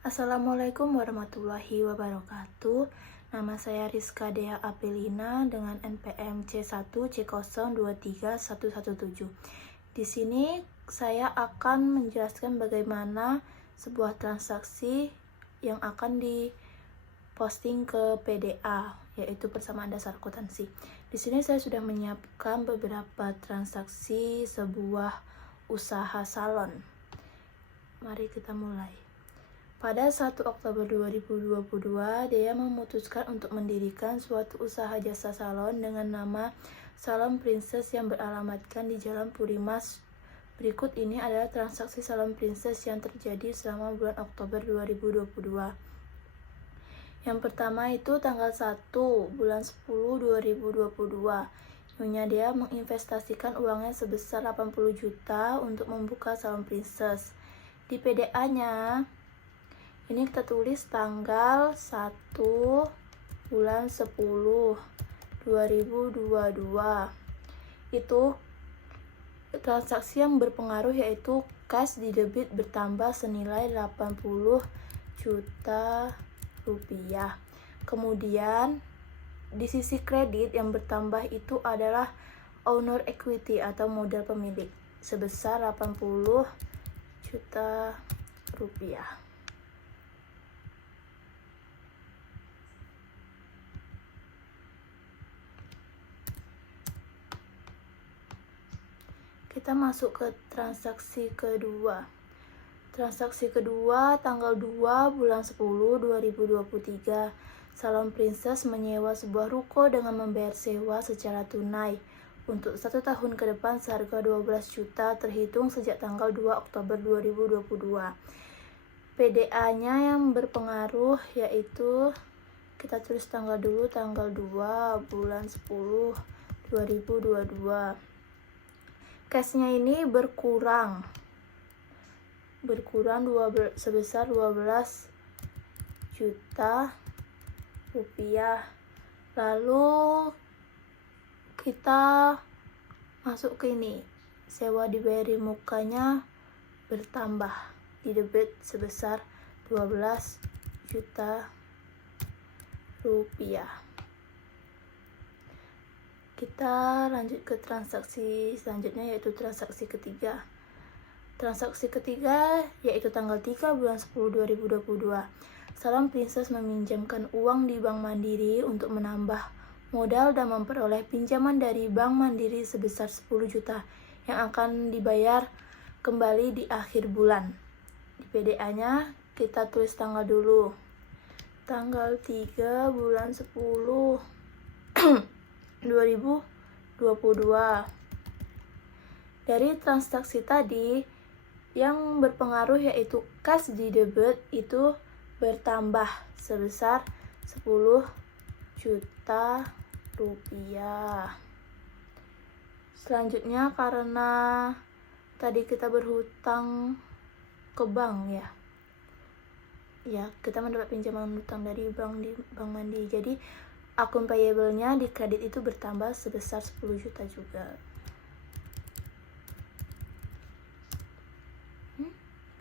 Assalamualaikum warahmatullahi wabarakatuh. Nama saya Rizka Dea Apelina dengan NPM C1C023117. Di sini saya akan menjelaskan bagaimana sebuah transaksi yang akan diposting ke PDA, yaitu persamaan dasar akuntansi. Di sini saya sudah menyiapkan beberapa transaksi sebuah usaha salon. Mari kita mulai. Pada 1 Oktober 2022, Dea memutuskan untuk mendirikan suatu usaha jasa salon dengan nama Salon Princess yang beralamatkan di Jalan Purimas. Berikut ini adalah transaksi Salon Princess yang terjadi selama bulan Oktober 2022. Yang pertama itu tanggal 1 bulan 10 2022. Nyonya Dea menginvestasikan uangnya sebesar 80 juta untuk membuka Salon Princess. Di PDA-nya ini kita tulis tanggal 1 bulan 10 2022. Itu transaksi yang berpengaruh yaitu cash di debit bertambah senilai 80 juta rupiah. Kemudian di sisi kredit yang bertambah itu adalah owner equity atau modal pemilik sebesar 80 juta rupiah. Kita masuk ke transaksi kedua. Transaksi kedua tanggal 2 bulan 10 2023. Salon Princess menyewa sebuah ruko dengan membayar sewa secara tunai untuk 1 tahun ke depan seharga 12 juta terhitung sejak tanggal 2 Oktober 2022. PDA-nya yang berpengaruh yaitu kita tulis tanggal 2 bulan 10 2022. Cashnya ini berkurang sebesar 12 juta rupiah. Lalu kita masuk ke ini, sewa dibayari mukanya bertambah di debit sebesar 12 juta rupiah. Kita lanjut ke transaksi selanjutnya yaitu transaksi ketiga. Transaksi ketiga yaitu tanggal 3 bulan 10 2022. Salon Princess meminjamkan uang di Bank Mandiri untuk menambah modal dan memperoleh pinjaman dari Bank Mandiri sebesar 10 juta yang akan dibayar kembali di akhir bulan. Di PDA-nya kita tulis tanggal dulu. Tanggal 3 bulan 10 2022. Dari transaksi tadi yang berpengaruh yaitu cash di debit itu bertambah sebesar 10 juta rupiah. Selanjutnya karena tadi kita berhutang ke bank ya kita mendapat pinjaman hutang dari bank di Bank Mandiri, jadi akun payable-nya di kredit itu bertambah sebesar 10 juta juga.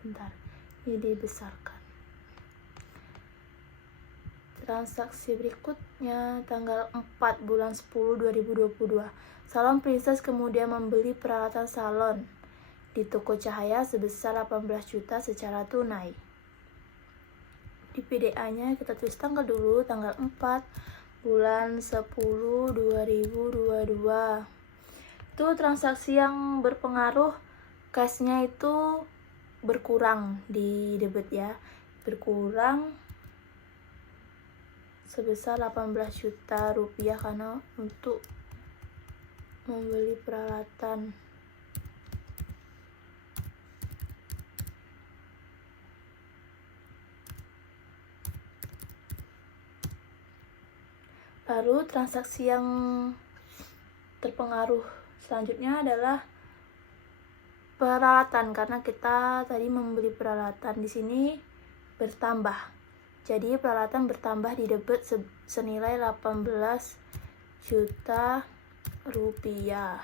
Bentar, ini dibesarkan. Transaksi berikutnya tanggal 4 bulan 10 2022. Salon Princess kemudian membeli peralatan salon di toko cahaya sebesar 18 juta secara tunai. Di PDA-nya kita tulis tanggal dulu, tanggal 4 bulan 10 2022. Itu transaksi yang berpengaruh cash-nya itu berkurang di debit ya. Berkurang sebesar 18 juta rupiah karena untuk membeli peralatan. Lalu transaksi yang terpengaruh selanjutnya adalah peralatan, karena kita tadi membeli peralatan di sini bertambah. Jadi peralatan bertambah di debit senilai 18 juta rupiah.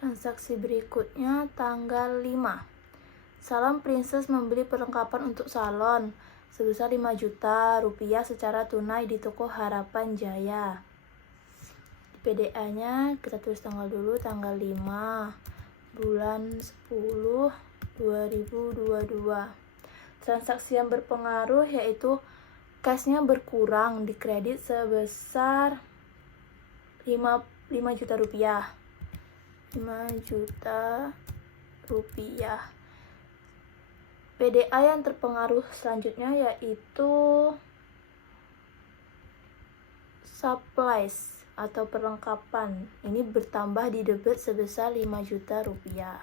Transaksi berikutnya tanggal 5. Salon Princess membeli perlengkapan untuk salon sebesar 5 juta rupiah secara tunai di toko Harapan Jaya. PDA-nya kita tulis tanggal dulu, tanggal 5 bulan 10 2022. Transaksi yang berpengaruh yaitu cashnya berkurang di kredit sebesar 5 juta rupiah. 5 juta rupiah. PDA yang terpengaruh selanjutnya yaitu supplies atau perlengkapan. Ini bertambah di debit sebesar 5 juta rupiah.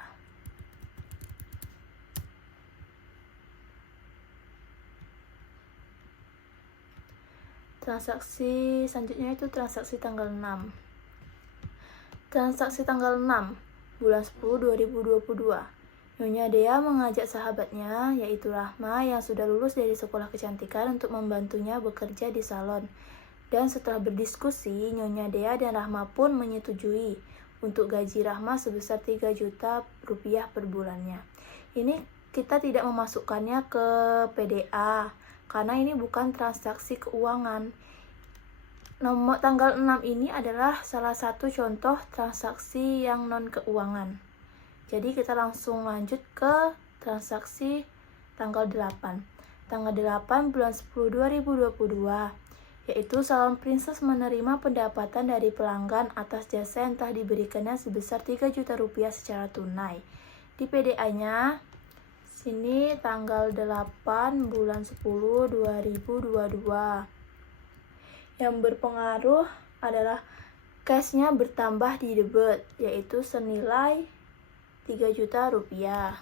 Transaksi selanjutnya itu transaksi tanggal 6. Transaksi tanggal 6 bulan 10 2022. Nyonya Dea mengajak sahabatnya yaitu Rahma yang sudah lulus dari sekolah kecantikan untuk membantunya bekerja di salon. Dan setelah berdiskusi, Nyonya Dea dan Rahma pun menyetujui untuk gaji Rahma sebesar 3 juta rupiah per bulannya. Ini kita tidak memasukkannya ke PDA karena ini bukan transaksi keuangan. Nomor tanggal 6 ini adalah salah satu contoh transaksi yang non keuangan. Jadi kita langsung lanjut ke transaksi tanggal 8. Tanggal 8 bulan 10 2022, yaitu Salon Princess menerima pendapatan dari pelanggan atas jasa yang telah diberikannya sebesar 3 juta rupiah secara tunai. Di PDA-nya sini tanggal 8 bulan 10 2022. Yang berpengaruh adalah cashnya bertambah di debit, yaitu senilai 3 juta rupiah.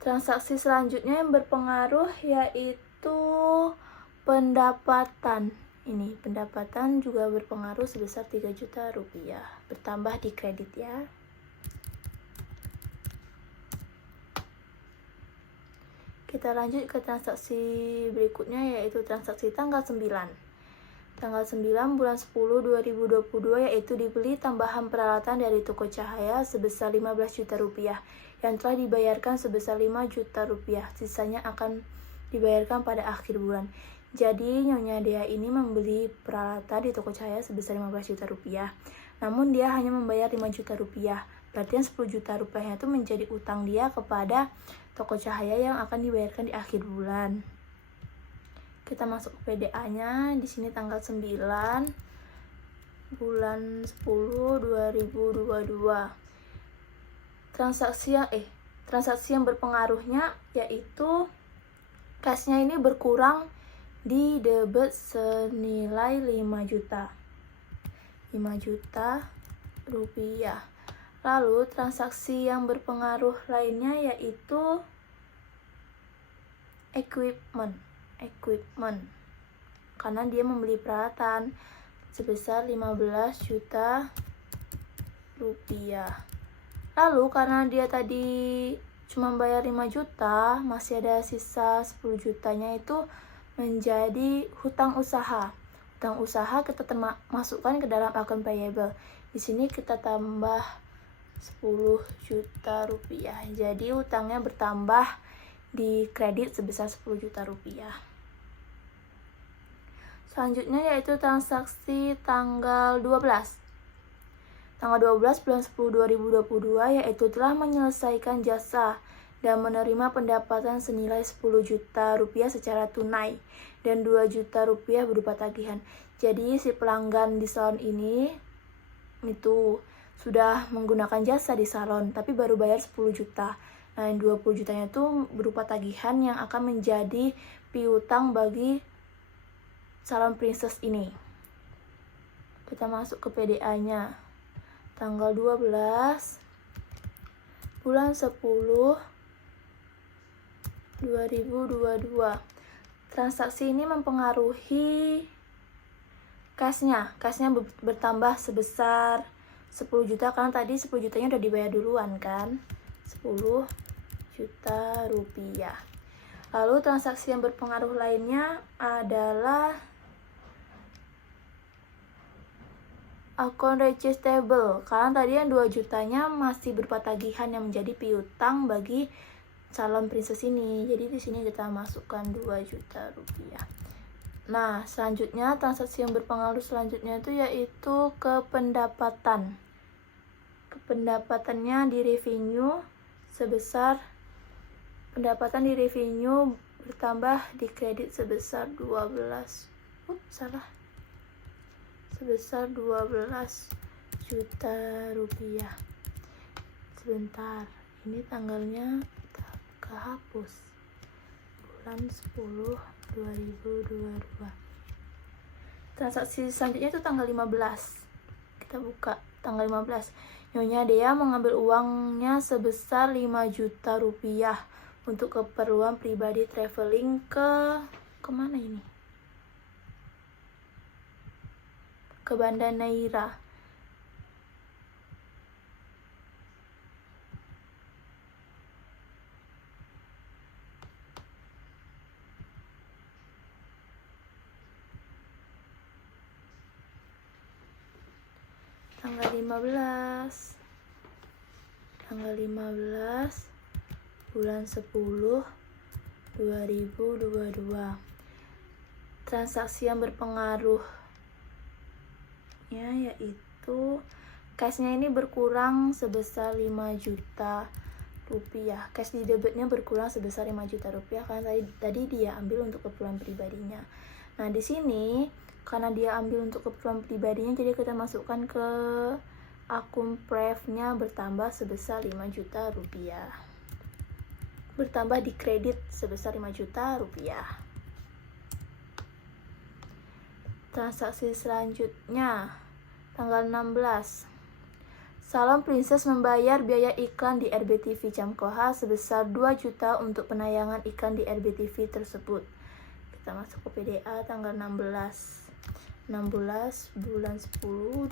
Transaksi selanjutnya yang berpengaruh yaitu pendapatan. Ini pendapatan juga berpengaruh sebesar 3 juta rupiah. Bertambah di kredit ya. Kita lanjut ke transaksi berikutnya yaitu transaksi tanggal 9. Tanggal 9 bulan 10 2022 yaitu dibeli tambahan peralatan dari toko cahaya sebesar 15 juta rupiah yang telah dibayarkan sebesar 5 juta rupiah. Sisanya akan dibayarkan pada akhir bulan. Jadi Nyonya Dea ini membeli peralatan di toko cahaya sebesar 15 juta rupiah. Namun dia hanya membayar 5 juta rupiah. Berarti 10 juta rupiahnya itu menjadi utang dia kepada toko cahaya yang akan dibayarkan di akhir bulan. Kita masuk ke PDA-nya. Di sini tanggal 9 bulan 10 2022. Transaksi yang berpengaruhnya yaitu cashnya ini berkurang di debit senilai 5 juta. 5 juta rupiah. Lalu transaksi yang berpengaruh lainnya yaitu equipment. Karena dia membeli peralatan sebesar 15 juta rupiah. Lalu karena dia tadi cuma bayar 5 juta, masih ada sisa 10 jutanya itu menjadi hutang usaha. Hutang usaha kita masukkan ke dalam akun payable. Di sini kita tambah 10 juta rupiah. Jadi hutangnya bertambah di kredit sebesar 10 juta rupiah. Selanjutnya yaitu transaksi tanggal 12. Tanggal 12 bulan 10 2022 yaitu telah menyelesaikan jasa dan menerima pendapatan senilai 10 juta rupiah secara tunai dan 2 juta rupiah berupa tagihan. Jadi si pelanggan di salon ini itu sudah menggunakan jasa di salon tapi baru bayar 10 juta. Nah, 20 jutanya itu berupa tagihan yang akan menjadi piutang bagi Salon Princess ini. Kita masuk ke PDA-nya. Tanggal 12 bulan 10 2022. Transaksi ini mempengaruhi cashnya. Cashnya bertambah sebesar 10 juta karena tadi 10 jutanya udah dibayar duluan kan. 10 juta rupiah. Lalu transaksi yang berpengaruh lainnya adalah akun receivable, karena tadi yang 2 jutanya masih berupa tagihan yang menjadi piutang bagi calon princess ini. Jadi di sini kita masukkan 2 juta rupiah. Nah, selanjutnya transaksi yang berpengaruh selanjutnya itu yaitu ke pendapatan. Pendapatannya di revenue sebesar pendapatan di revenue bertambah di kredit sebesar 12. Sebesar 12 juta rupiah. Sebentar, ini tanggalnya kehapus. Bulan 10 2022. Transaksi selanjutnya itu tanggal 15. Kita buka tanggal 15. Nyonya Dea mengambil uangnya sebesar 5 juta rupiah untuk keperluan pribadi traveling ke kemana ini? Ke Banda Neira. Tanggal 15 bulan 10 2022. Transaksi yang berpengaruh yaitu cashnya ini berkurang sebesar 5 juta rupiah. Cash di debitnya berkurang sebesar 5 juta rupiah karena tadi dia ambil untuk keperluan pribadinya. Nah, di sini karena dia ambil untuk keperluan pribadinya, jadi kita masukkan ke akun Prev-nya bertambah sebesar 5 juta rupiah. Bertambah di kredit sebesar 5 juta rupiah. Transaksi selanjutnya tanggal 16. Salon Princess membayar biaya iklan di RBTV Camkoha sebesar 2 juta untuk penayangan iklan di RBTV tersebut. Kita masuk ke PDA tanggal 16 bulan 10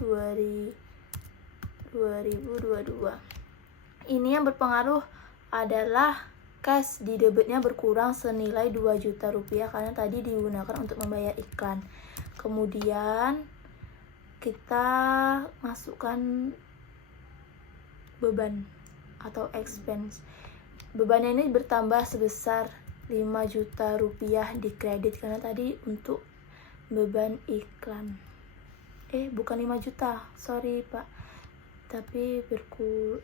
2022. Ini yang berpengaruh adalah cash di debitnya berkurang senilai 2 juta rupiah karena tadi digunakan untuk membayar iklan. Kemudian kita masukkan beban atau expense. Bebannya ini bertambah sebesar 5 juta rupiah di kredit karena tadi untuk beban iklan. Bukan 5 juta, sorry Pak. Tapi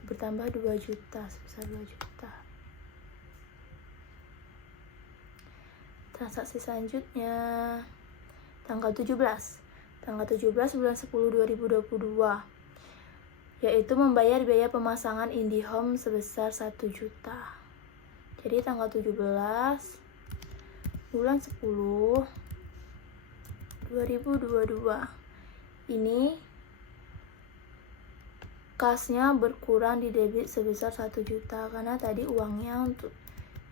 bertambah 2 juta, sebesar 2 juta. Transaksi selanjutnya tanggal 17 bulan 10 2022, yaitu membayar biaya pemasangan IndiHome sebesar 1 juta. Jadi tanggal 17 bulan 10 2022 ini kasnya berkurang di debit sebesar 1 juta karena tadi uangnya untuk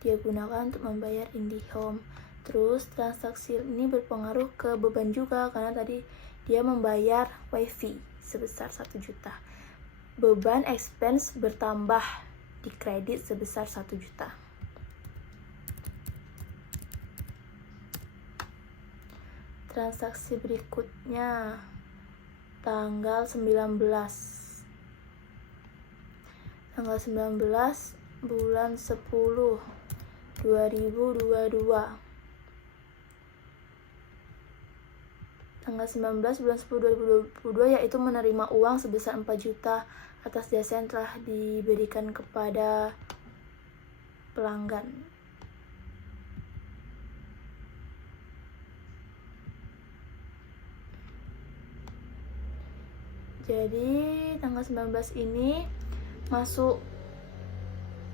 dia gunakan untuk membayar IndiHome. Terus transaksi ini berpengaruh ke beban juga karena tadi dia membayar wifi sebesar 1 juta. Beban expense bertambah di kredit sebesar 1 juta. Transaksi berikutnya tanggal 19 bulan 10 2022. Tanggal 19 bulan 10 2022 yaitu menerima uang sebesar 4 juta atas jasa yang telah diberikan kepada pelanggan. Jadi tanggal 19 ini masuk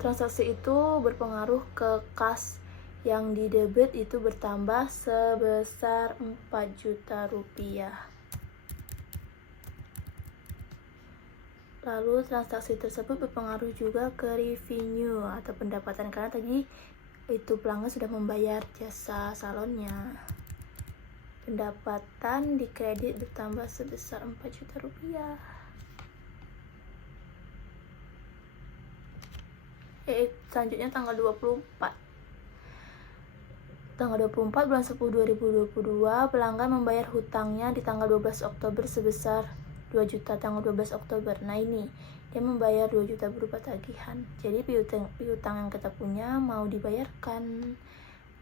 transaksi itu berpengaruh ke kas yang di debit itu bertambah sebesar 4 juta rupiah. Lalu transaksi tersebut berpengaruh juga ke revenue atau pendapatan karena tadi itu pelanggan sudah membayar jasa salonnya. Pendapatan di kredit bertambah sebesar 4 juta rupiah. Selanjutnya tanggal 24 bulan 10 2022, pelanggan membayar hutangnya di tanggal 12 Oktober sebesar 2 juta tanggal 12 Oktober. Nah ini, dia membayar 2 juta berupa tagihan. Jadi piutang yang kita punya mau dibayarkan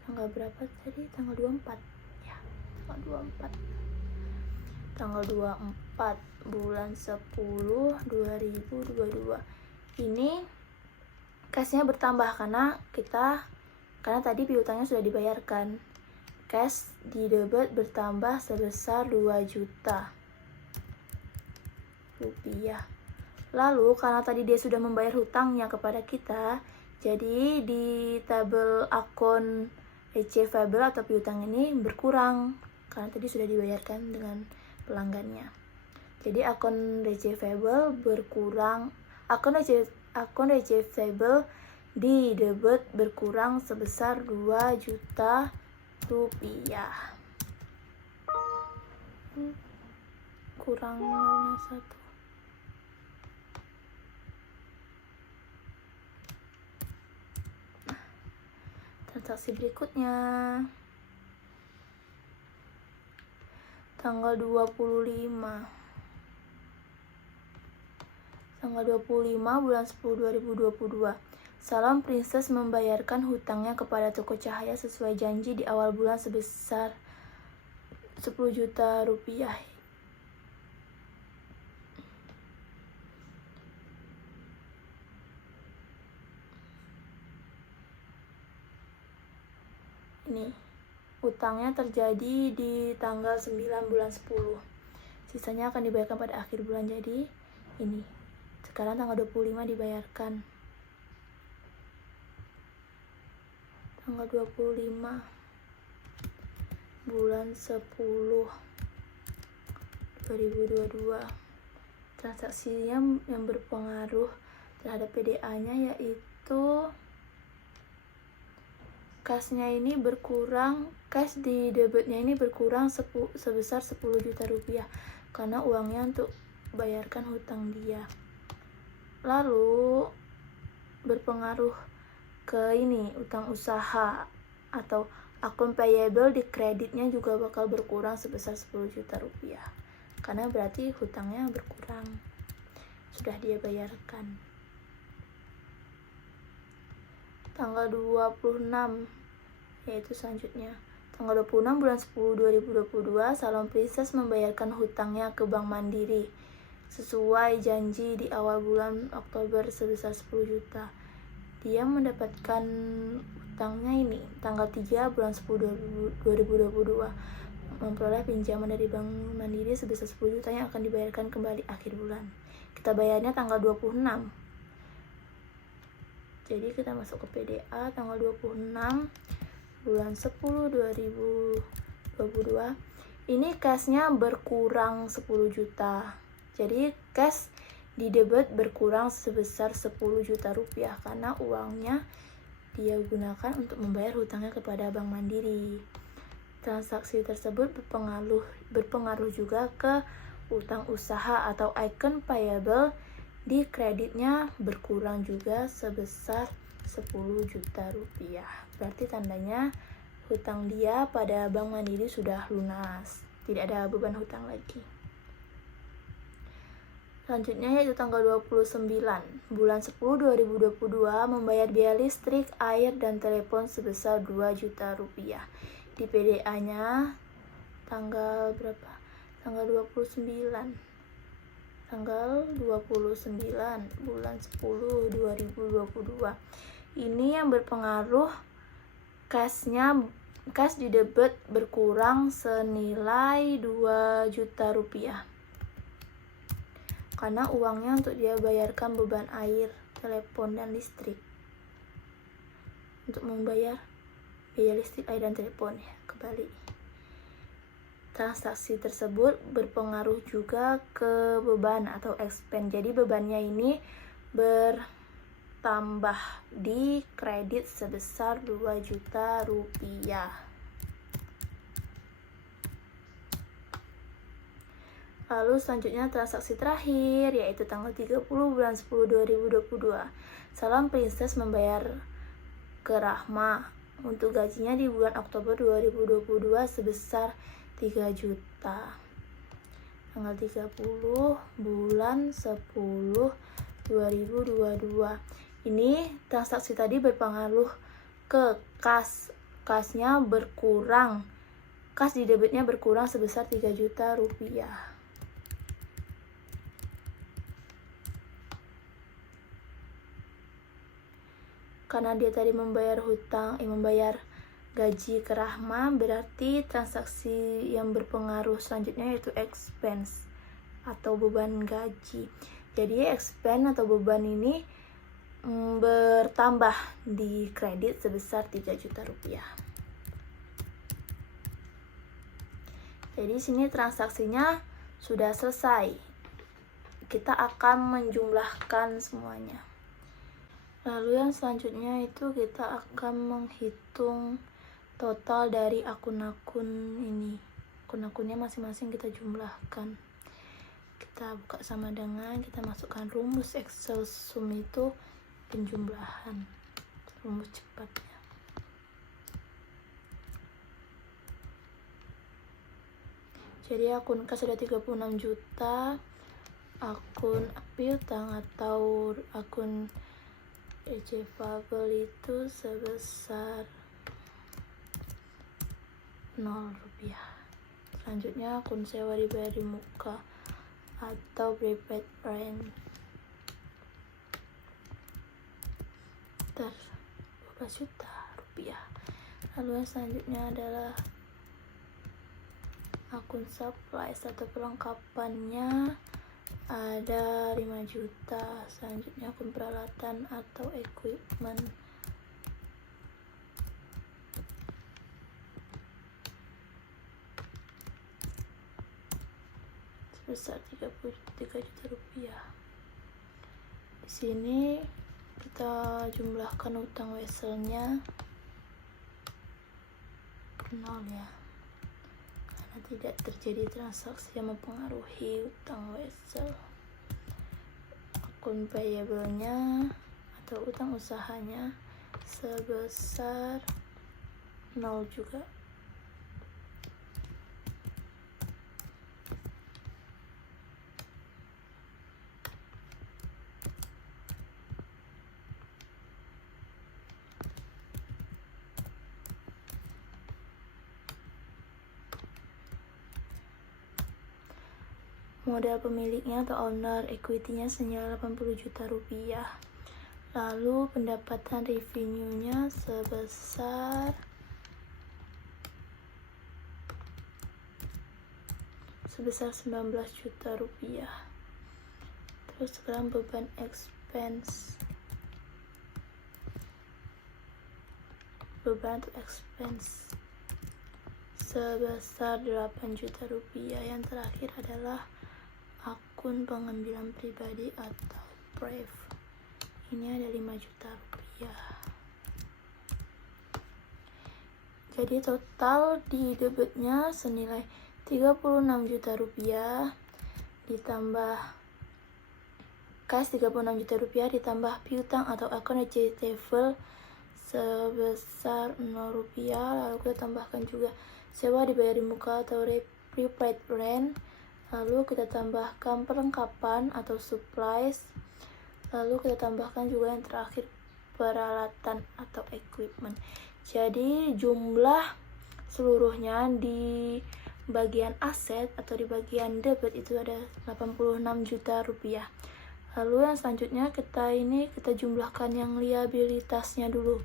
tanggal berapa tadi? Tanggal 24. Ya, tanggal 24. Tanggal 24 bulan 10 2022. Ini cashnya bertambah karena tadi piutangnya sudah dibayarkan. Cash di debit bertambah sebesar 2 juta rupiah. Lalu karena tadi dia sudah membayar hutangnya kepada kita, jadi di tabel akun receivable atau piutang ini berkurang karena tadi sudah dibayarkan dengan pelanggannya. Jadi akun receivable berkurang, akun receivable di debit berkurang sebesar 2 juta rupiah. Kurang 1. Transaksi berikutnya tanggal 25 bulan 10 2022. Salam Princess membayarkan hutangnya kepada toko cahaya sesuai janji di awal bulan sebesar 10 juta rupiah. Ini utangnya terjadi di tanggal 9 bulan 10. Sisanya akan dibayarkan pada akhir bulan. Jadi ini sekarang tanggal 25 dibayarkan. Tanggal 25 bulan 10 2022. Transaksinya yang berpengaruh terhadap PDA-nya yaitu cashnya ini berkurang, cash di debitnya ini berkurang sebesar 10 juta rupiah karena uangnya untuk bayarkan hutang dia. Lalu berpengaruh ke ini utang usaha atau akun payable di kreditnya juga bakal berkurang sebesar 10 juta rupiah karena berarti hutangnya berkurang, sudah dia bayarkan. Tanggal 26 yaitu selanjutnya tanggal 26 bulan 10 2022, Salam Princess membayarkan hutangnya ke Bank Mandiri sesuai janji di awal bulan Oktober sebesar 10 juta. Dia mendapatkan hutangnya ini tanggal 3 bulan 10 2022, memperoleh pinjaman dari Bank Mandiri sebesar 10 juta yang akan dibayarkan kembali akhir bulan. Kita bayarnya tanggal 26. Jadi kita masuk ke PDA tanggal 26 bulan 10 2022. Ini cashnya berkurang 10 juta. Jadi cash di debit berkurang sebesar 10 juta rupiah karena uangnya dia gunakan untuk membayar hutangnya kepada Bank Mandiri. Transaksi tersebut berpengaruh juga ke utang usaha atau icon payable di kreditnya berkurang juga sebesar 10 juta rupiah. Berarti tandanya hutang dia pada Bank Mandiri sudah lunas, tidak ada beban hutang lagi. Selanjutnya yaitu tanggal 29 bulan 10 2022 membayar biaya listrik, air, dan telepon sebesar 2 juta rupiah. Di PDA-nya tanggal berapa? Tanggal 29 bulan 10 2022. Ini yang berpengaruh cash di debit berkurang senilai 2 juta rupiah karena uangnya untuk dia bayarkan beban air, telepon, dan listrik, untuk membayar biaya listrik, air, dan telepon ya kembali. Transaksi tersebut berpengaruh juga ke beban atau expense. Jadi bebannya ini bertambah di kredit sebesar 2 juta rupiah. Lalu selanjutnya transaksi terakhir yaitu tanggal 30 bulan 10 2022. Salam Princess membayar ke Rahma untuk gajinya di bulan Oktober 2022 sebesar 3 juta. tanggal 30 bulan 10 2022. Ini transaksi tadi berpengaruh ke kasnya berkurang. Kas di debitnya berkurang sebesar 3 juta rupiah. Karena dia tadi membayar membayar gaji ke Rahma, berarti transaksi yang berpengaruh selanjutnya yaitu expense atau beban gaji. Jadi expense atau beban ini bertambah di kredit sebesar 3 juta rupiah. Jadi sini transaksinya sudah selesai. Kita akan menjumlahkan semuanya. Lalu yang selanjutnya itu kita akan menghitung total dari akun-akun ini. Akun-akunnya masing-masing kita jumlahkan. Kita buka sama dengan, kita masukkan rumus Excel sum itu penjumlahan. Rumus cepatnya. Jadi akun kas ada 36 juta. Akun piutang atau akun receivable itu sebesar 0 rupiah. Selanjutnya akun sewa dibayar di muka atau prepaid rent 12 juta rupiah. Lalu yang selanjutnya adalah akun supplies atau perlengkapannya ada 5 juta. Selanjutnya akun peralatan atau equipment sebesar 33 juta rupiah. Di sini kita jumlahkan utang weselnya 0 ya, karena tidak terjadi transaksi yang mempengaruhi utang wesel. Akun payable-nya atau utang usahanya sebesar 0 juga. Modal pemiliknya atau owner equity-nya senilai 80 juta rupiah. Lalu pendapatan revenue-nya sebesar sebesar 19 juta rupiah. Terus sekarang beban expense. Beban untuk expense sebesar 8 juta rupiah. Yang terakhir adalah akun pengambilan pribadi atau PREV. Ini ada 5 juta rupiah. Jadi total di debitnya senilai 36 juta rupiah ditambah cash 36 juta rupiah ditambah piutang atau akun receivable sebesar 0 rupiah. Lalu kita tambahkan juga sewa dibayar di muka atau prepaid rent. Lalu kita tambahkan perlengkapan atau supplies. Lalu kita tambahkan juga yang terakhir peralatan atau equipment. Jadi jumlah seluruhnya di bagian aset atau di bagian debit itu ada 86 juta rupiah. Lalu yang selanjutnya kita jumlahkan yang liabilitasnya dulu.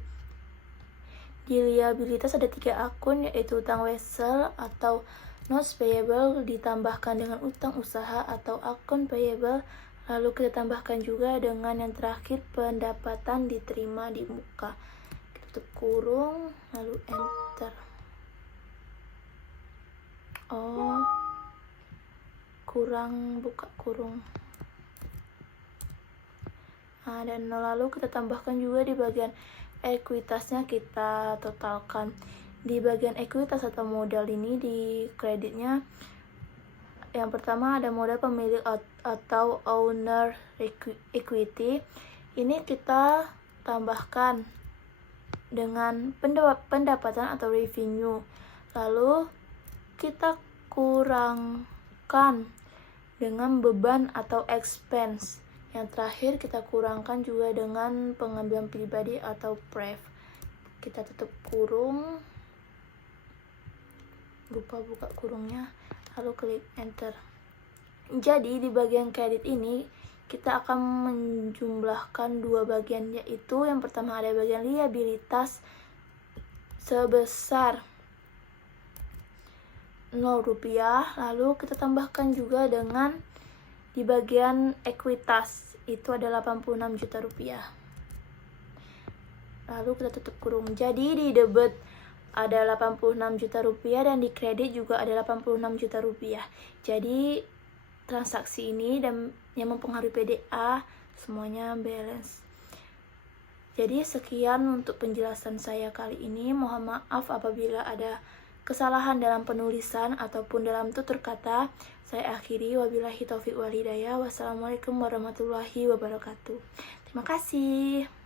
Di liabilitas ada 3 akun, yaitu utang wesel atau notes payable ditambahkan dengan utang usaha atau akun payable. Lalu kita tambahkan juga dengan yang terakhir pendapatan diterima di muka. Kita tutup kurung lalu enter. Kurang buka kurung. Dan lalu kita tambahkan juga di bagian ekuitasnya, kita totalkan. Di bagian ekuitas atau modal ini di kreditnya yang pertama ada modal pemilik atau owner equity. Ini kita tambahkan dengan pendapatan atau revenue. Lalu kita kurangkan dengan beban atau expense. Yang terakhir kita kurangkan juga dengan pengambilan pribadi atau pref. Kita tutup kurung, lupa buka kurungnya, lalu klik enter. Jadi di bagian kredit ini kita akan menjumlahkan dua bagian, yaitu yang pertama ada bagian liabilitas sebesar Rp0, lalu kita tambahkan juga dengan di bagian ekuitas, itu ada Rp86 juta. Lalu kita tutup kurung. Jadi di debit ada Rp86 juta dan di kredit juga ada Rp86 juta. Jadi transaksi ini dan yang mempengaruhi PDA semuanya balance. Jadi sekian untuk penjelasan saya kali ini. Mohon maaf apabila ada kesalahan dalam penulisan ataupun dalam tutur kata. Saya akhiri, wabillahi taufiq wal hidayah. Wassalamualaikum warahmatullahi wabarakatuh. Terima kasih.